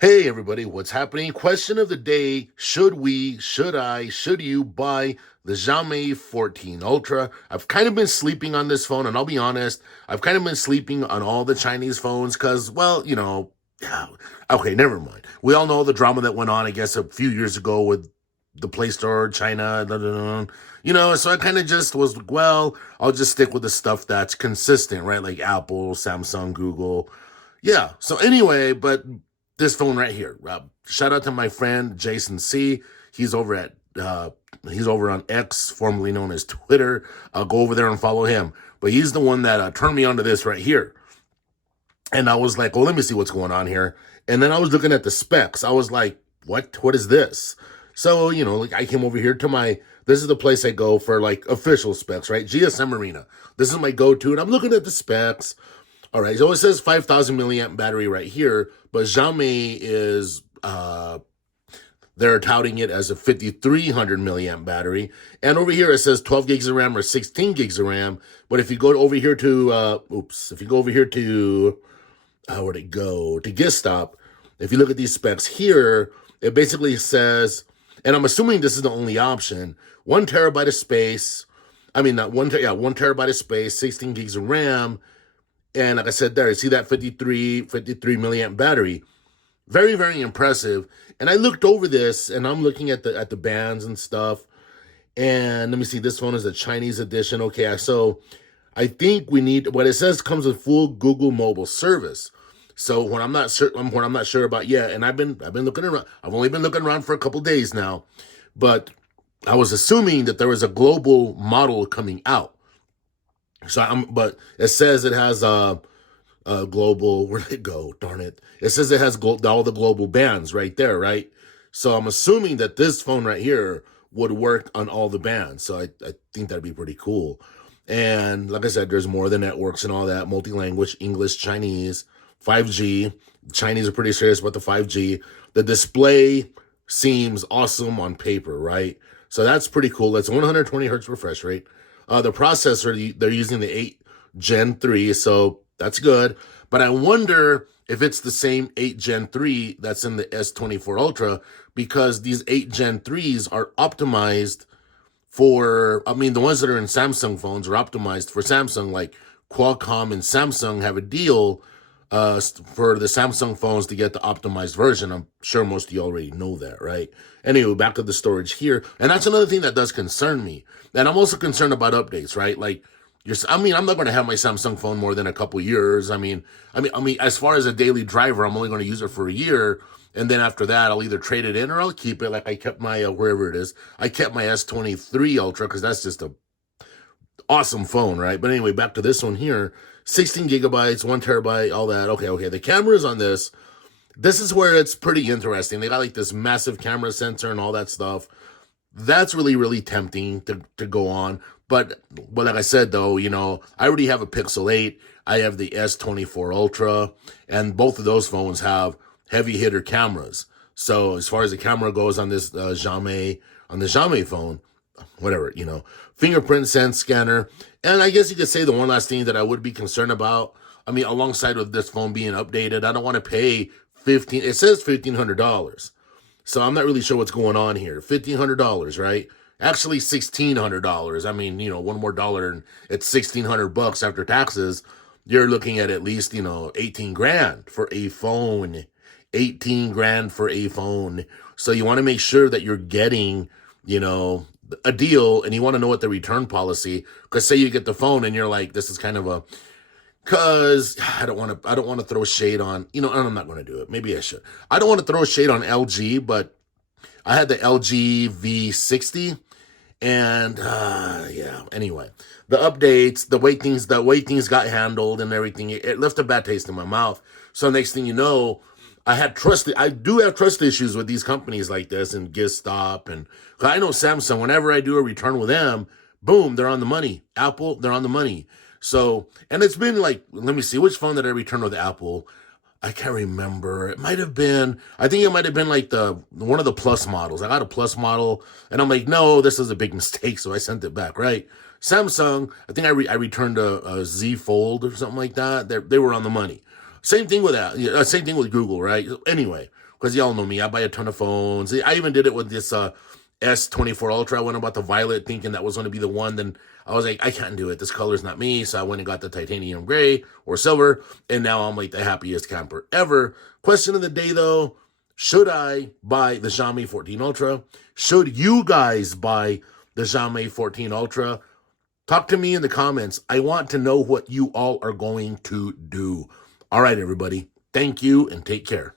Hey everybody, what's happening? Question of the day: should we, should I, should you buy the Xiaomi 14 Ultra? I've kind of been sleeping on this phone, and I'll be honest, I've kind of been sleeping on all the Chinese phones because, well, yeah, okay, never mind. We all know the drama that went on, I guess, a few years ago with the Play Store, China, da, da, da, so I kind of just was, well, I'll just stick with the stuff that's consistent, right? Like Apple, Samsung, Google. Yeah. So anyway, but this phone right here. Shout out to my friend Jason C. He's over at he's over on X, formerly known as Twitter. Go over there and follow him. But he's the one that turned me onto this right here. And I was like, well, let me see what's going on here. And then I was looking at the specs. I was like, what? What is this? So, like I came over here to this is the place I go for like official specs, right? GSM Arena. This is my go-to. And I'm looking at the specs. All right, so it says 5,000 milliamp battery right here, but Xiaomi is, they're touting it as a 5,300 milliamp battery. And over here it says 12 gigs of RAM or 16 gigs of RAM. But if you go over here to, if you go over here to, where'd it go? To Gistop, if you look at these specs here, it basically says, and I'm assuming this is the only option, 1 terabyte of space. I mean, not 1 terabyte of space, 16 gigs of RAM. And like I said there, you see that 53 milliamp battery. Very, very impressive. And I looked over this, and I'm looking at the bands and stuff. And let me see, this one is a Chinese edition. Okay, so I think we need, what it says comes with full Google mobile service. So when I'm not sure about yet, and I've been looking around. I've only been looking around for a couple days now, but I was assuming that there was a global model coming out. So but it says it has a global. Where'd it go? Darn it! It says it has all the global bands right there, right? So I'm assuming that this phone right here would work on all the bands. So I think that'd be pretty cool. And like I said, there's more than networks and all that, multi-language, English, Chinese, 5G. Chinese are pretty serious about the 5G. The display seems awesome on paper, right? So that's pretty cool. That's 120 hertz refresh rate. The processor, they're using the 8 Gen 3, so that's good. But I wonder if it's the same 8 Gen 3 that's in the S24 Ultra, because these 8 Gen 3s are optimized for, I mean, the ones that are in Samsung phones are optimized for Samsung. Like Qualcomm and Samsung have a deal for the Samsung phones to get the optimized version. I'm sure most of you already know that, right? Anyway, back to the storage here. And that's another thing that does concern me. And I'm also concerned about updates, right? Like, I'm not going to have my Samsung phone more than a couple years. I mean, as far as a daily driver, I'm only going to use it for a year. And then after that, I'll either trade it in or I'll keep it. Like I kept my, wherever it is, I kept my S23 Ultra because that's just a awesome phone, right? But anyway, back to this one here. 16 gigabytes, 1 terabyte, all that. Okay. The cameras on this is where it's pretty interesting. They got like this massive camera sensor and all that stuff. That's really, really tempting to go on. But like I said, though, I already have a Pixel 8. I have the S24 Ultra. And both of those phones have heavy hitter cameras. So as far as the camera goes on this Xiaomi phone, whatever, fingerprint sense scanner. And I guess you could say the one last thing that I would be concerned about, I mean, alongside with this phone being updated, I don't want to pay it says $1,500. So I'm not really sure what's going on here. $1,500, right? Actually, $1,600. I mean, one more dollar and it's $1,600 after taxes. You're looking at least, 18 grand for a phone. 18 grand for a phone. So you want to make sure that you're getting, a deal, and you want to know what the return policy, because say you get the phone and you're like, this is kind of a, because I don't want to throw shade on, and I'm not going to do it. Maybe I should. I don't want to throw shade on LG, but I had the LG V60, and yeah. Anyway, the updates, the way things got handled and everything, it left a bad taste in my mouth. So next thing you know, I do have trust issues with these companies like this and Gistop, and I know Samsung, whenever I do a return with them, boom, they're on the money. Apple, they're on the money. So, and it's been like, let me see, which phone did I return with Apple? I can't remember. I think it might have been like one of the Plus models. I got a Plus model, and I'm like, no, this is a big mistake, so I sent it back, right? Samsung, I think I returned a Z Fold or something like that. They were on the money. Same thing with that. Same thing with Google, right? Anyway, because y'all know me. I buy a ton of phones. I even did it with this S24 Ultra. I went about the violet thinking that was going to be the one. Then I was like, I can't do it. This color's not me. So I went and got the titanium gray or silver. And now I'm like the happiest camper ever. Question of the day, though. Should I buy the Xiaomi 14 Ultra? Should you guys buy the Xiaomi 14 Ultra? Talk to me in the comments. I want to know what you all are going to do. All right, everybody. Thank you and take care.